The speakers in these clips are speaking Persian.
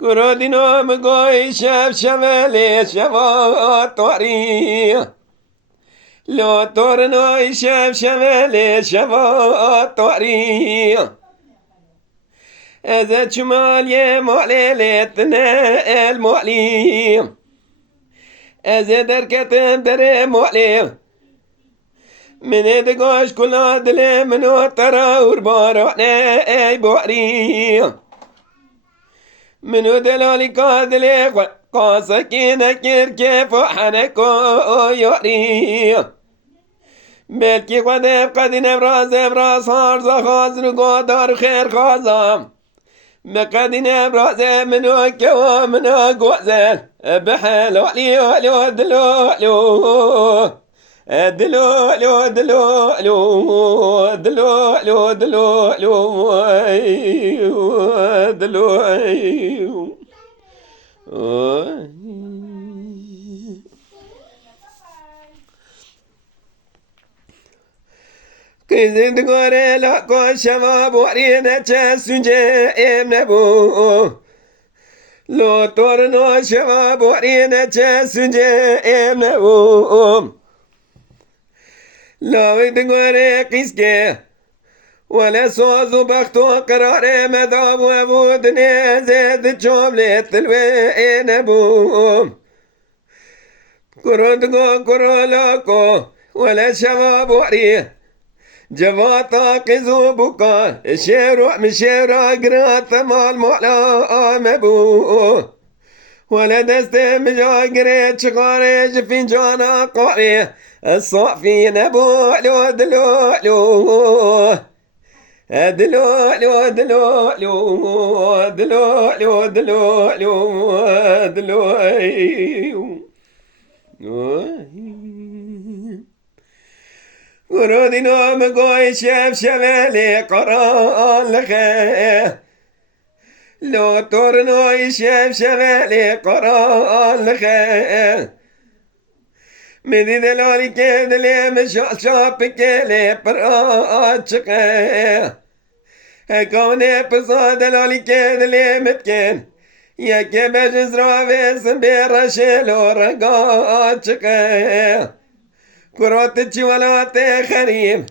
كرودينو مقوي شاف شمالي شفا طوري لو تورنو شاف شمالي شفا طوري إذا شمالي مولي لتنا المولي إذا دركتن دري مولي من دقاش كل دلي منو ترى وربارنا اي بوري منو دلالي كادلي قاسكين كيف حنكو يوري بلكي قد نبراز هارز خازر قدر خير خازم بقد نبراز منو كوا منو قوزل بحلو ليو دلو دلو دلو دلو دلو دلو دلو دلو كيزند غوري لا كو شباب ورينا تشسنجي ام نبو لو تورنو شباب ورينا تشسنجي ام نبو لا يدغوري قيسكي ولا صوز بختو قرار مذاب وبودني زيد جملة الوين ابو كرندغو كرولاكو ولا شباب وري جواتا قزو بوكا شيرو مشيرا قرات مال مولا مبو ولا دست مجاقريت شغاري جفين جانا قاري الصافي نبو لو دلو لو دلو لو دلو لو دلو لو دلو لو دلو ورودينو مقوي شاف شمالي قران لخي لو تورنو يشاف شمالي قران لخي مدي دلالي كدلي مشال شابك لي براتشقي كوني بصا دلالي كدلي متكن يا كبش زرافي سنبير شيلو رقاتشقي كروتشي ولا تخريم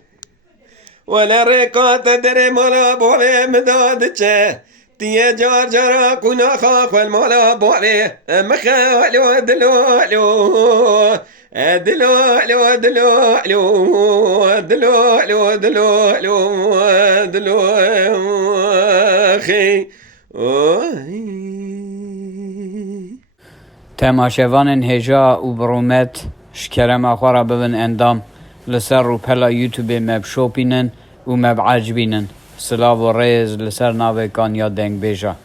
ولا ريقات دري مولا بولي مدادتشي تيه جار جارا كنا خاخ والمولا بولي مخالو دلو دلو دلو دلو دلو دلو اخي تماشاوان هجا و برومت شکرم اخوارا ببن اندام لسر رو پلا یوتیوب مب شوپینن و مب عجبینن سلاو و ریز لسر ناوه کان یا دنگ بیجا